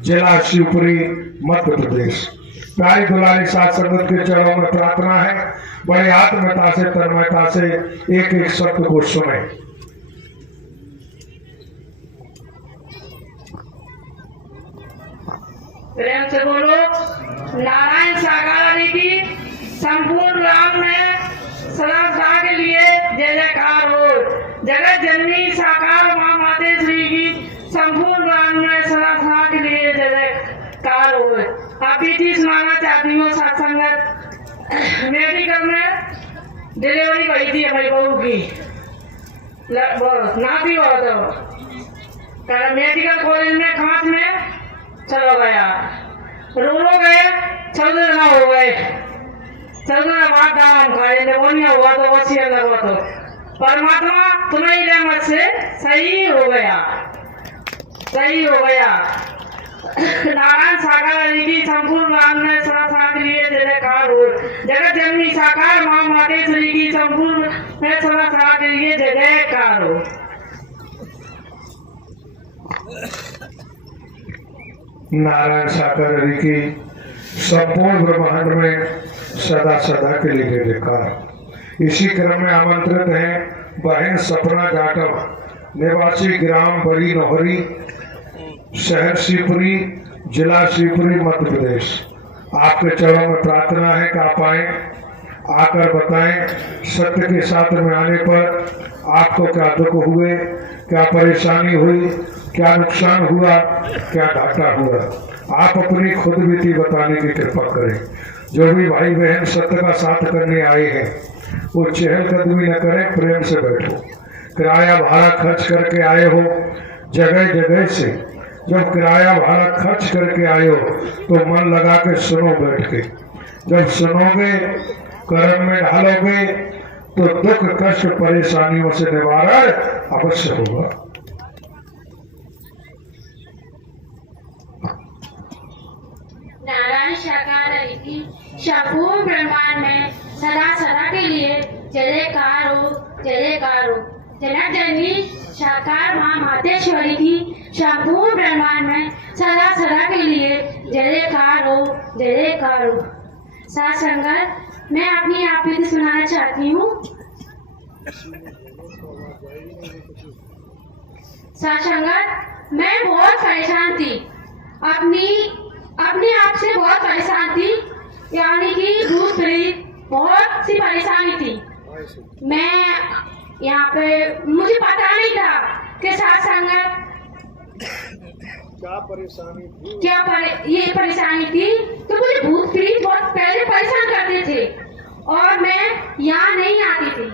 जिला शिवपुरी मध्य प्रदेश। प्यारी दुलारी साथ संगत के चरणों में प्रार्थना है, बड़े आत्मता से तन्मयता से एक एक शब्द को सुने। प्रेम से बोलो। नारायण सागर की संपूर्ण राम में सदा सदा के लिए जय जयकार हो। जगत जननी साकार माँ माते श्री की संपूर्ण राम में सदा सदा के लिए जय जयकार हो। अभी थी सुनाना चाहती हूँ सत्संगत। मेडिकल में डिलीवरी हुई थी हमारी बहू की, नाती हुआ तो मेडिकल कॉलेज में खांच में चलो गया, रो गए, 14 दिन हो गए। 14 दिन बाद दाम खाए, निमोनिया हुआ तो वसीयत लगा तो परमात्मा तुम्हारी रहमत से सही हो गया, सही हो गया। नारायण साकार की संपूर्ण नाम में सदा सदा के लिए जय जयकार हो। जगत जननी साकार माँ मातेश्वरी की संपूर्ण में सदा सदा के लिए जय जयकार हो। नारायण साकार हरि की संपूर्ण ब्रह्मांड में सदा सदा के लिए जय जयकार। इसी क्रम में आमंत्रित हैं बहन सपना जाटव, निवासी ग्राम बड़ी नोहरी, शहर शिवपुरी, जिला शिवपुरी मध्य प्रदेश। आपके चरणों में प्रार्थना है कि आप आए, आकर बताएं सत्य के साथ में आने पर आपको क्या दुख हुए, क्या परेशानी हुई, क्या नुकसान हुआ, क्या घाटा हुआ। आप अपनी खुद बीती बताने की कृपा करें। जो भी भाई बहन सत्य का साथ करने आए हैं वो चहलकदमी न करें, प्रेम से बैठो। किराया भाड़ा खर्च करके आए हो जगह जगह से, जब किराया भाड़ा खर्च करके आए हो तो मन लगा के सुनो बैठ के। जब सुनोगे, कर्म में ढालोगे तो दुख कष्ट परेशानियों से निवारण अवश्य होगा। नारायण साकार हरि की संपूर्ण ब्रह्मांड में सदा सदा के लिए जय जयकार हो, जय जयकार हो। जनक जननी साकार माँ मातेश्वरी की संपूर्ण ब्रह्मांड में सदा सदा के लिए जय जयकार हो, जय जयकार हो। साथ संगत मैं अपनी आप बीती सुनाना चाहती हूँ। साथ संगत मैं बहुत परेशान थी, अपने आप से बहुत परेशान थी, यानी कि दूध पीड़ित बहुत सी परेशानी थी। मैं यहाँ पे मुझे पता नहीं था कि साथ संगत ये परेशानी थी। तो मुझे भूत पीड़ित बहुत पहले परेशान करते थे और मैं यहाँ नहीं आती थी।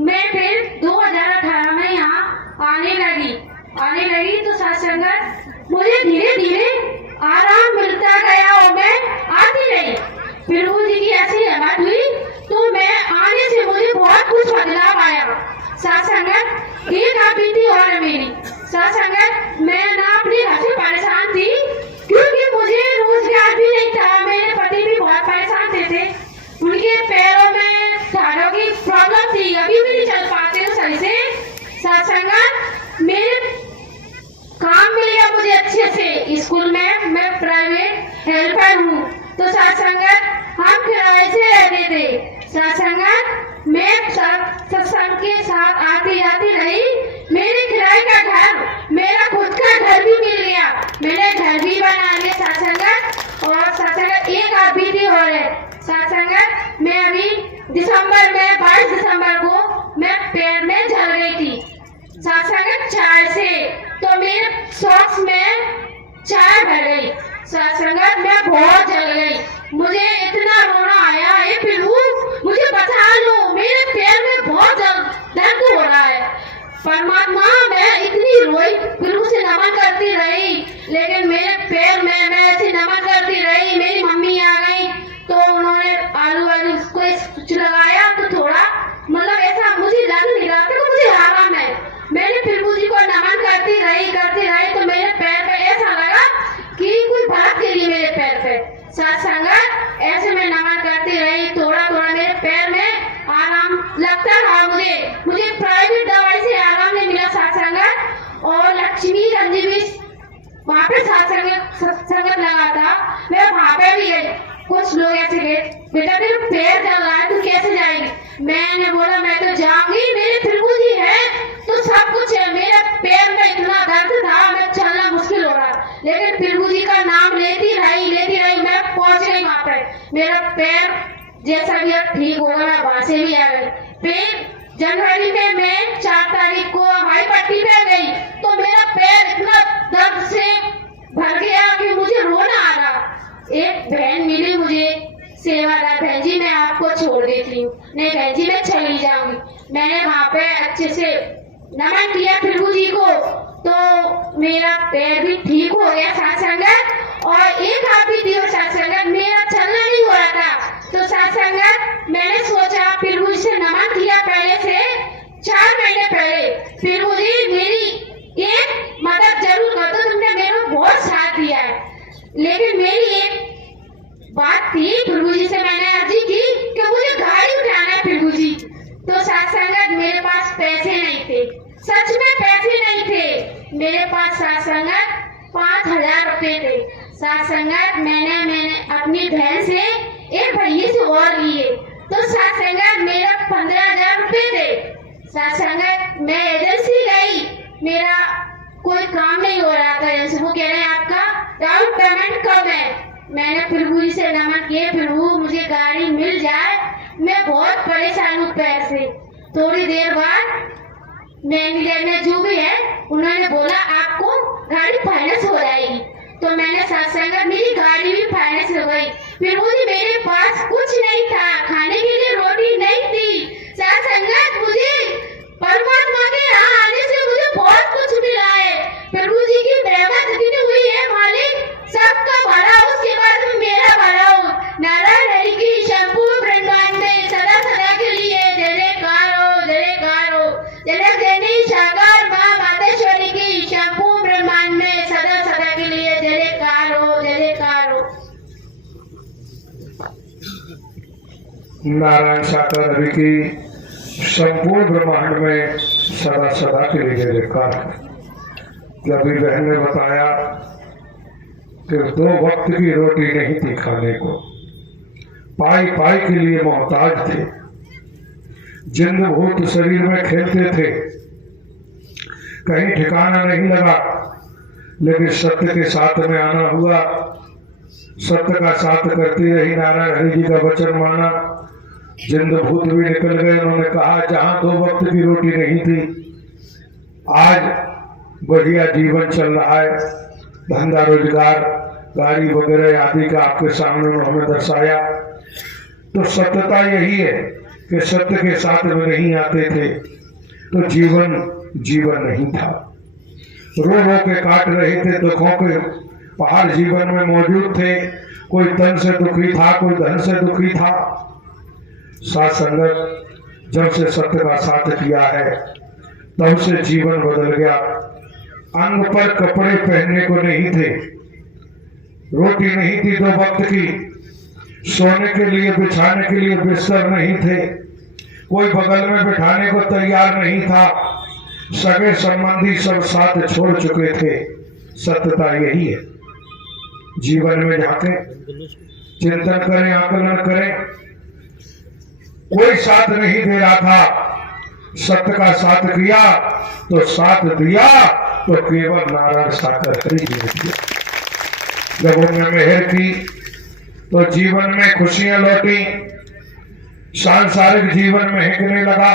मैं फिर 2018 में यहाँ आने लगी तो साथ संगत मुझे धीरे धीरे आराम मिलता गया और मैं आती रही। फिर जी की ऐसी हिम्मत हुई तो मैं आने से मुझे बहुत कुछ बदलाव आया। साथ संगत एक बीती और है मेरी। साथ संगत मैं ना अपने घर से परेशान थी क्योंकि मुझे रोजगार भी नहीं था। मेरे पति भी बहुत परेशान थे, उनके पैरों में धारों की प्रॉब्लम थी, अभी भी नहीं चल पाते सही से। साथ संगत मेरे काम मिल गया मुझे अच्छे से स्कूल में, मैं प्राइवेट हेल्पर हूँ। तो साथ संगत हम किराए से रहते थे। साथ संगत मैं सत्संग के साथ आती जाती रही। मेरे किराए का घर, मेरा खुद का घर भी मिल गया, मैंने घर भी बना लिया। साथ संगत और साथ संगत एक आप भी हो रहे। साथ संगत मैं अभी दिसंबर में 22 दिसंबर को मैं पैर में जल गई थी साथ संगत चाय से, तो मेरे सॉक्स में चाय भर गई। साथ संगत मैं बहुत जल गई, मुझे इतना रोना आया, हे प्रभु मुझे बचा लो, मेरे पैर में बहुत दर्द हो रहा है। परमात्मा मैं इतनी रोई, प्रभु से नमन करती रही, लेकिन मेरे पैर में मैं ऐसे नमन करती रही। मेरी मम्मी आ गई तो उन्होंने आलू को कुछ लगाया तो थोड़ा मतलब ऐसा मुझे लग नहीं रहा था, तो मुझे आराम है। मैंने प्रभु जी को नमन करती रही तो मेरे पैर पे ऐसा संगत लगा था, मैं वहां पे भी गई। कुछ लोग ऐसे गए, बेटा तेरे पैर जल रहा है, तू कैसे जाएगी? मैंने बोला मैं तो जाऊंगी, मेरे प्रभु जी है तो सब कुछ है। मेरे पैर में इतना दर्द था, मैं चलना मुश्किल हो रहा, लेकिन प्रभु जी का नाम लेती रही, मैं पहुंच गई वहां पे। मेरा पैर जैसा भी अब ठीक होगा, मैं वहां से भी आ गई। फिर जनवरी में मैं 4 तारीख को हवाई पट्टी पे गई, तो मेरा पैर इतना दर्द से भर गया कि मुझे रोना आ रहा। एक बहन मिली मुझे, सेवादार बहन जी मैं आपको छोड़ देती हूँ। नहीं बहन जी मैं चली जाऊंगी। मैंने वहां पे अच्छे से नमन किया प्रभु जी को, तो मेरा पैर भी ठीक हो गया सत्संगत। और एक आप भी दियो सत्संगत, मेरा चलना नहीं हो रहा था, तो सत्संगत मैंने सोचा प्रभु जी से नमन किया पहले से 4 महीने पहले। प्रभु जी मेरी एक मदद जरूर कर दो, तुमने मेरा बहुत साथ दिया है, लेकिन मेरी एक बात थी। प्रभु जी से मैंने अर्जी की कि मुझे गाड़ी उठाना है प्रभु जी। तो सत्संगत मेरे पास पैसे नहीं थे, सच में पैसे नहीं थे मेरे पास। सत्संगत 5000 रुपए थे। सत्संगत मैंने अपनी बहन से एक भैया से और लिए, तो सत्संगत मेरा 15000 रुपए थे। सत्संगत मैं एजेंसी गई, मेरा कोई काम नहीं हो रहा था एजेंसी, वो कह रहे हैं आपका डाउन पेमेंट कब है? मैंने प्रभु जी से नमन किए, प्रभु मुझे गाड़ी मिल जाए, मैं बहुत परेशान हूँ पैर से। थोड़ी देर बाद मैनेजर ने जो भी है उन्होंने बोला आपको गाड़ी फाइनेंस हो जाएगी। तो मैंने सत्संग मेरी गाड़ी भी फाइनेंस हो गई। प्रभु जी मेरे पास कुछ नहीं था, खाने के लिए रोटी नहीं थी। सत्संग मुझे परमात्मा के यहाँ आने से मुझे बहुत कुछ मिला है। प्रभु जी की रहमत इतनी हुई है मालिक, सबका भला उसके बाद में मेरा भला हो। नारायण हरि की संपूर्ण ब्रह्मांड में सदा सदा के लिए जय जयकार हो, जय जयकार हो। जनक जननी साकार माँ मातेश्वरी की संपूर्ण ब्रह्मांड में सदा सदा के लिए जय जयकार हो, जय जयकार हो। नारायण साकार हरि की संपूर्ण ब्रह्मांड में सदा सदा के लिए जय जयकार। अभी बहन ने बताया कि 2 वक्त की रोटी नहीं थी खाने को, पाई पाई के लिए मोहताज थे। जिंद भूत शरीर में खेलते थे, कहीं ठिकाना नहीं लगा, लेकिन सत्य के साथ में आना हुआ। सत्य का साथ करती रही, नारायण हरि जी का वचन माना, जिंद भूत भी निकल गए। उन्होंने कहा जहां 2 वक्त की रोटी नहीं थी, आज बढ़िया जीवन चल रहा है, धंधा रोजगार गाड़ी वगैरह आदि का आपके सामने उन्होंने दर्शाया। तो सत्यता यही है कि सत्य के साथ में नहीं आते थे तो जीवन नहीं था। रो रो के काट रहे थे, दुखों के पहाड़ जीवन में मौजूद थे। कोई तन से दुखी था, कोई धन से दुखी था। साथ संगत जब से सत्य का साथ किया है तब से जीवन बदल गया। अंग पर कपड़े पहनने को नहीं थे, रोटी नहीं थी 2 वक्त की, सोने के लिए बिछाने के लिए बिस्तर नहीं थे, कोई बगल में बिठाने को तैयार नहीं था, सगे संबंधी सब साथ छोड़ चुके थे। सत्यता यही है। जीवन में जाके चिंतन करें, आकलन करें। कोई साथ नहीं दे रहा था, सत्य का साथ किया तो साथ दिया तो केवल नारायण साकार हरि जी ने दिया। जब उन्होंने मेहर की तो जीवन में खुशियां लौटी, सांसारिक जीवन में हिकने लगा।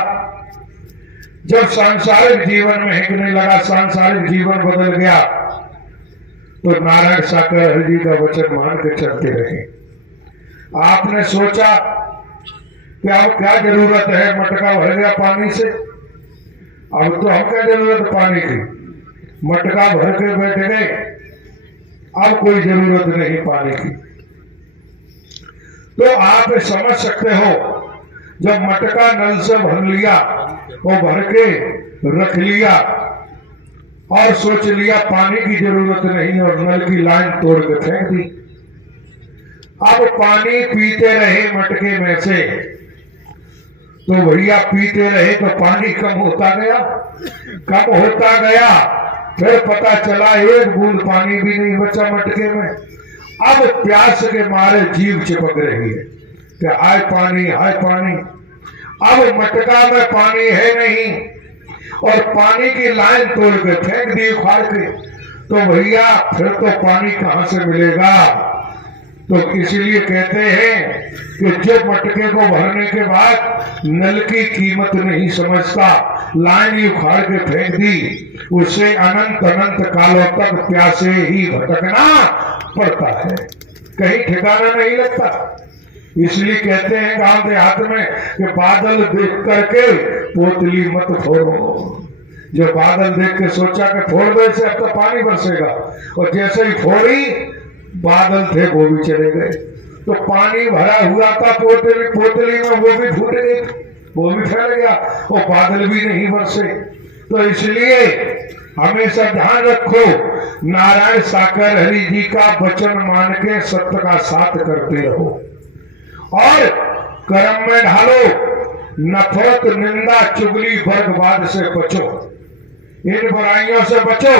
जब सांसारिक जीवन में हिकने लगा, सांसारिक जीवन बदल गया, तो नारायण साकार हरि जी का वचन मान के चलते रहे। आपने सोचा कि अब क्या जरूरत है, मटका भर गया पानी से, अब तो हम क्या जरूरत पानी की, मटका भर के बैठ गए, अब कोई जरूरत नहीं पानी की। तो आप समझ सकते हो, जब मटका नल से भर लिया, वो भर के रख लिया और सोच लिया पानी की जरूरत नहीं और नल की लाइन तोड़ के फेंक दी। अब पानी पीते रहे मटके में से, तो भैया पीते रहे तो पानी कम होता गया, कम होता गया फिर पता चला एक बूंद पानी भी नहीं बचा मटके में। अब प्यास के मारे जीभ चिपक रही है कि हाय पानी, हाय पानी। अब मटका में पानी है नहीं और पानी की लाइन तोड़ के फेंक दी उखाड़ के, तो भैया फिर तो पानी कहां से मिलेगा। तो इसलिए कहते हैं कि जो मटके को भरने के बाद नल की कीमत नहीं समझता, लाइन ही उखाड़ के फेंक दी, उसे अनंत अनंत कालों तक प्यासे ही भटकना पड़ता है, कहीं ठिकाना नहीं लगता। इसलिए कहते हैं गांव देहात में कि बादल देख करके पोतली मत फोड़ो। जो बादल देख के सोचा कि फोड़ दो इसे, अब तो पानी बरसेगा, और जैसे ही फोड़ी बादल थे वो भी चले गए। तो पानी भरा हुआ था पोतली में, वो भी फूट गई, वो भी फैल गया और बादल भी नहीं बरसे। तो इसलिए हमेशा ध्यान रखो, नारायण साकर हरि जी का वचन मान के सत्य का साथ करते रहो और कर्म में ढालो। नफरत, निंदा, चुगली, वर्गवाद से बचो, इन बुराइयों से बचो,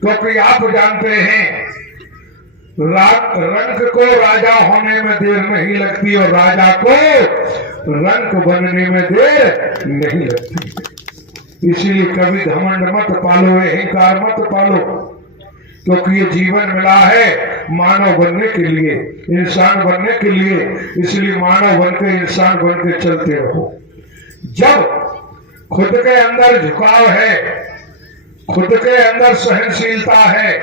क्योंकि आप जानते हैं रंक को राजा होने में देर नहीं लगती और राजा को रंक बनने में देर नहीं लगती। इसीलिए कभी घमंड मत पालो, अहंकार मत पालो, क्योंकि ये जीवन मिला है मानव बनने के लिए, इंसान बनने के लिए। इसलिए मानव बन के, इंसान बन के चलते रहो। जब खुद के अंदर झुकाव है, खुद के अंदर सहनशीलता है,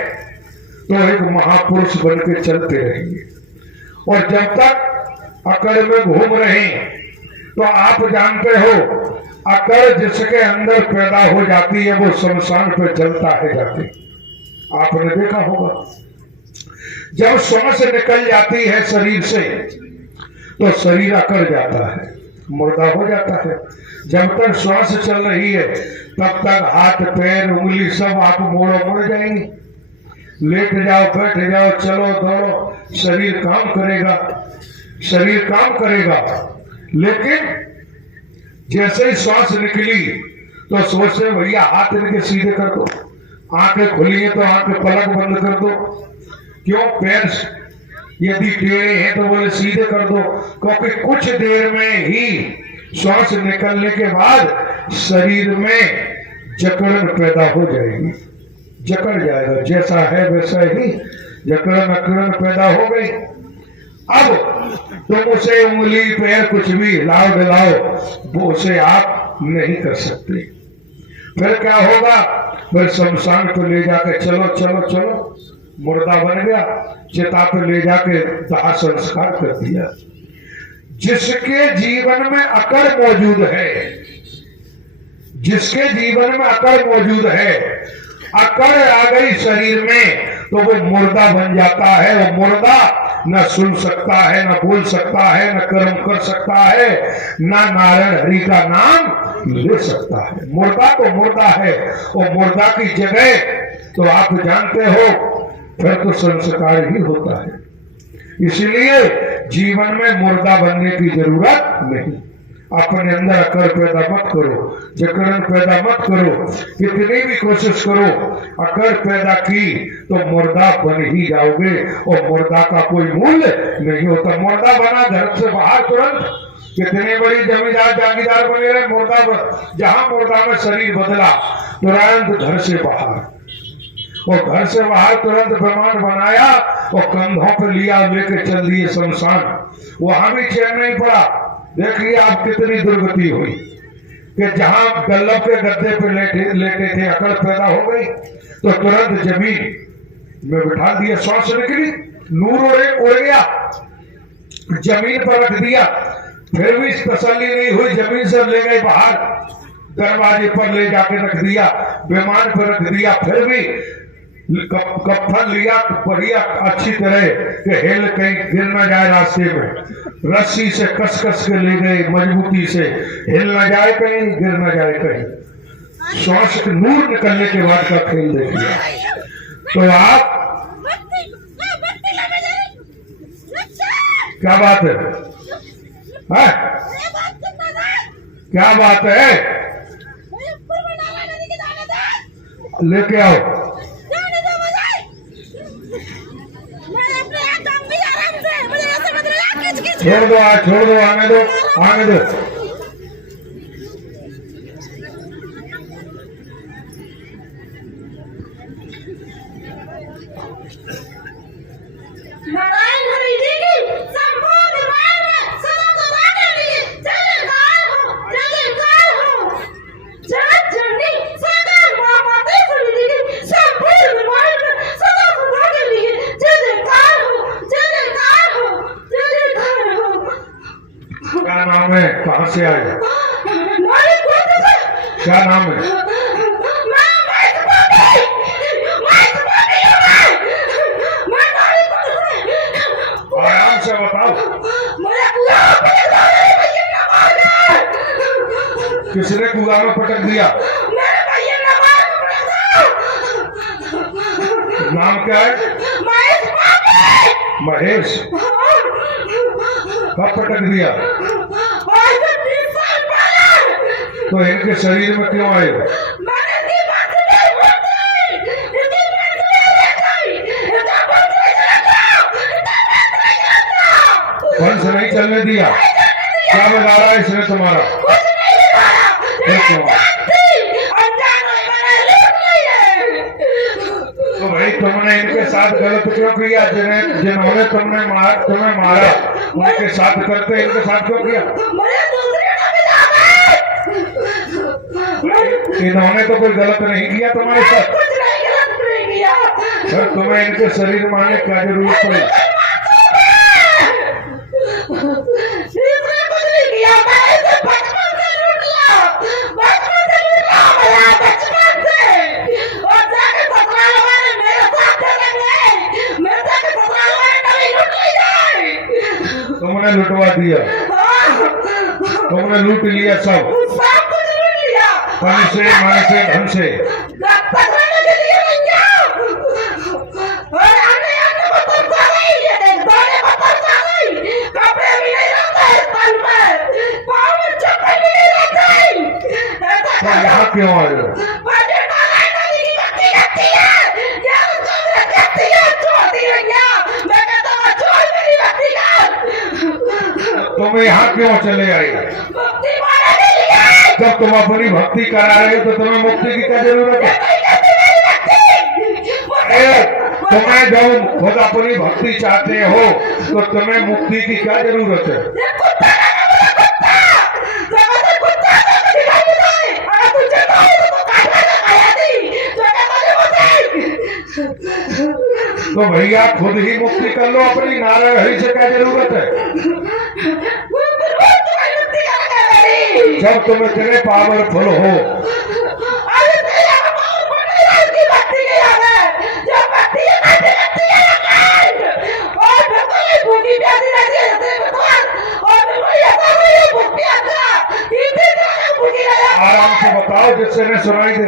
तो एक महापुरुष बन के चलते रहेंगे। और जब तक अकड़ में घूम रहे, तो आप जानते हो अकड़ जिसके अंदर पैदा हो जाती है वो शमशान पे जलता है जाके, आपने देखा होगा। जब श्वास निकल जाती है शरीर से तो शरीर अकड़ जाता है, मुर्दा हो जाता है। जब तक श्वास चल रही है तब तक हाथ पैर उंगली सब आप मोड़ो मुड़ जाएंगे। लेट जाओ, बैठ जाओ, चलो दौड़ो, शरीर काम करेगा, शरीर काम करेगा। लेकिन जैसे ही श्वास निकली तो सोचते भैया हाथ इनके सीधे कर दो, आंखें खुली है तो आंखें पलक बंद कर दो। क्यों? पैर यदि टेढ़े हैं तो बोले सीधे कर दो, क्योंकि कुछ देर में ही श्वास निकलने के बाद शरीर में जकड़न पैदा हो जाएगी, जकड़ जाएगा, जैसा है वैसा ही जकड़न अकड़न पैदा हो गई। अब तुम उसे उंगली पैर कुछ भी हिलाओ डलाओ, वो उसे आप नहीं कर सकते। फिर क्या होगा? फिर शमशान को ले जाके चलो चलो चलो, मुर्दा बन गया, चिता पे ले जाके दाह संस्कार कर दिया। जिसके जीवन में अकड़ मौजूद है, जिसके जीवन में अकड़ मौजूद है, अकड़ आ गई शरीर में तो वो मुर्दा बन जाता है। वो मुर्दा न सुन सकता है, न बोल सकता है, न कर्म कर सकता है, न नारायण हरि का नाम ले सकता है। मुर्दा तो मुर्दा है, और मुर्दा की जगह तो आप जानते हो फिर तो संस्कार ही होता है। इसलिए जीवन में मुर्दा बनने की जरूरत नहीं। अपने अंदर अकड़ पैदा मत करो, जकड़न पैदा मत करो, कितनी भी कोशिश करो, अकड़ पैदा की तो मुर्दा बन ही जाओगे, और मुर्दा का कोई मूल्य नहीं होता। मुर्दा बना घर से बाहर तुरंत, कितने बड़ी जमींदार जागीरदार बने रहे, मुर्दा जहां मुर्दा में शरीर बदला तुरंत घर से बाहर, और घर से बाहर तुरंत ब्रह्मांड बनाया और कंधों पर लिया, लेके चल दिए शमशान। वहां भी चैन नहीं पड़ा। देखिए आप कितनी दुर्गति हुई कि जहां गल्लभ के गद्दे पे लेटे थे, अकड़ पैदा हो गई तो तुरंत जमीन में बिठा दिया, श्वास निकली, नूर उड़ गया, जमीन पर रख दिया। फिर भी तसल्ली नहीं हुई, जमीन से ले गए बाहर, दरवाजे पर ले जाके रख दिया, विमान पर रख दिया। फिर भी कफन लिया बढ़िया अच्छी तरह कि हेल कहीं गिर न जाए रास्ते में, रस्सी से कस कस के ले गए मजबूती से, हिल न जाए कहीं, गिर न जाए कहीं। श्वास नूर निकलने के बाद का खेल देखिए। तो आप क्या बात है? क्या बात है? लेके आओ। जाने दो मुझे। मैं अपने यहाँ जाऊंगी आराम से, मुझे ऐसे मत रहा किच किच। छोड़ दो, छोड़ दो, आने दो, आने दो। नारायण हरि जी की संपूर्ण ब्रह्मांड में सदा सदा के लिए जय जयकार हो, जय जयकार हो। जगत जननी साकार मां मातेश्वरी जी की संपूर्ण ब्रह्मांड में सदा सदा के लिए जय जयकार हो, जय जयकार हो, जय जयकार हो। क्या नाम है, कहाँ से आए? हमारे पुत्र से क्या नाम है? आराम से बताओ। किसने कुआं में पटक दिया? नाम क्या है? महेश। कब पटक दिया? तो इनके शरीर में क्यों आए? वंश नहीं चलने दिया। क्या बिगाड़ा है इसने तुम्हारा? तो भाई तुमने इनके साथ गलत क्यों किया? जिन्होंने तुम्हें मारा उनके साथ करते इनके साथ क्यों किया? इन्होंने तो कोई गलत नहीं किया तुम्हारे साथ। सर तुम्हें इनके शरीर में आने क्या जरूरत पड़ी? तुमने लुटवा दिया, तुमने लूट लिया सब कुछ लूट लिया, धन से मन से धन से। तो यहाँ क्यों आए हो? तुम यहाँ क्यों चले आए? जब तुम अपनी भक्ति करा रहे हो तो तुम्हें मुक्ति की क्या जरूरत है? तुम्हें जब खुद अपनी भक्ति चाहते हो तो तुम्हें मुक्ति की क्या जरूरत है? तो भैया खुद ही मुक्ति कर लो अपनी, नारायण हरि से क्या जरूरत है? जब तुम इतने पावरफुल हो आराम से बताओ जिससे मैं सुनाई दे।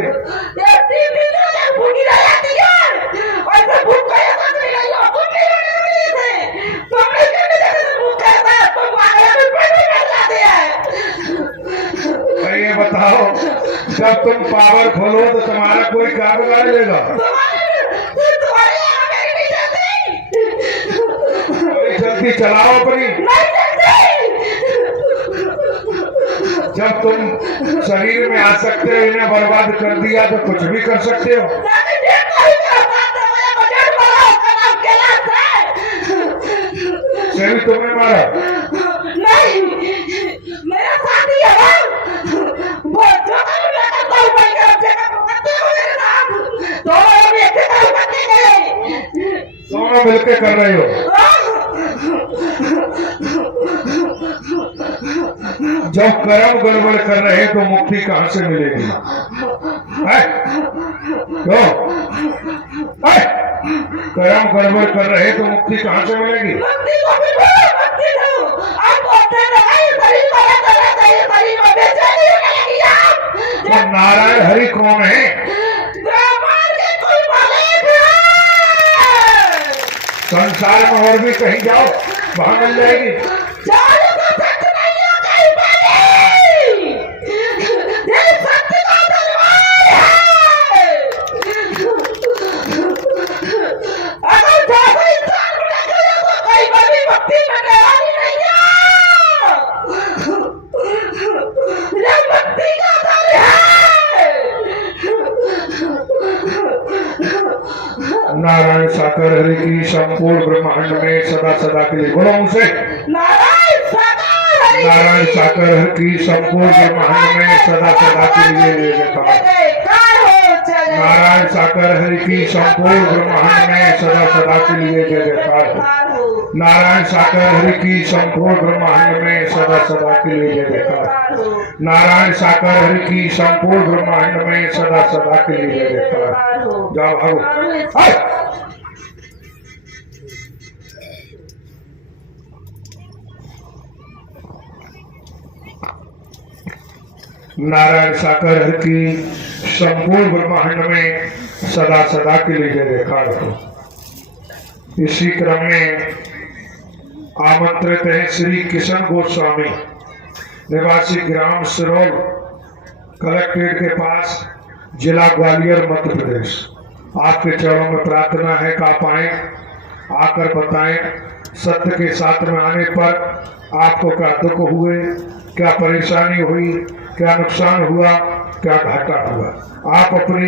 ये बताओ जब तुम पावरफुल हो तो तुम्हारा कोई क्या बिगाड़ लेगा? जल्दी चलाओ अपनी। जब तुम शरीर में आ सकते हो, इन्हें बर्बाद कर दिया तो कुछ भी कर सकते हो। सेवी तुमने मारा? नहीं, मेरा साथी है वो जो दोनों मिलके कर रहे हो। जब कर्म गड़बड़ कर रहे तो मुक्ति कहाँ से मिलेगी? क्यों? कर्म गड़बड़ कर रहे तो मुक्ति कहाँ से मिलेगी? तो नारायण हरि कौन है? संसार में और भी कहीं जाओ वहां मिल जाएगी। हरि की संपूर्ण ब्रह्मांड में सदा सदा के लिए बोलो उसे नारायण सागर हरि नारायण सागर हरि की संपूर्ण ब्रह्मांड में सदा सदा के लिए जयकार। जयकार हो जय नारायण सागर हरि की संपूर्ण ब्रह्मांड में सदा सदा के लिए जयकार। जयकार हो नारायण सागर हरि की संपूर्ण ब्रह्मांड में सदा सदा के लिए जयकार। जयकार हो नारायण सागर हरि की संपूर्ण ब्रह्मांड में सदा सदा के लिए जयकार। जयकार हो जाओ भागो। नारायण सागर हरि की संपूर्ण ब्रह्मांड में सदा सदा के लिए जयकार हो। इसी क्रम में आमंत्रित है श्री किशन गोस्वामी निवासी ग्राम सिरोल कलेक्ट्रेट के पास जिला ग्वालियर मध्य प्रदेश। आपके चरणों में प्रार्थना है कि आप आए आकर बताएं सत्य के साथ में आने पर आपको क्या दुख हुए, क्या परेशानी हुई, क्या नुकसान हुआ, क्या घाटा हुआ। आप अपनी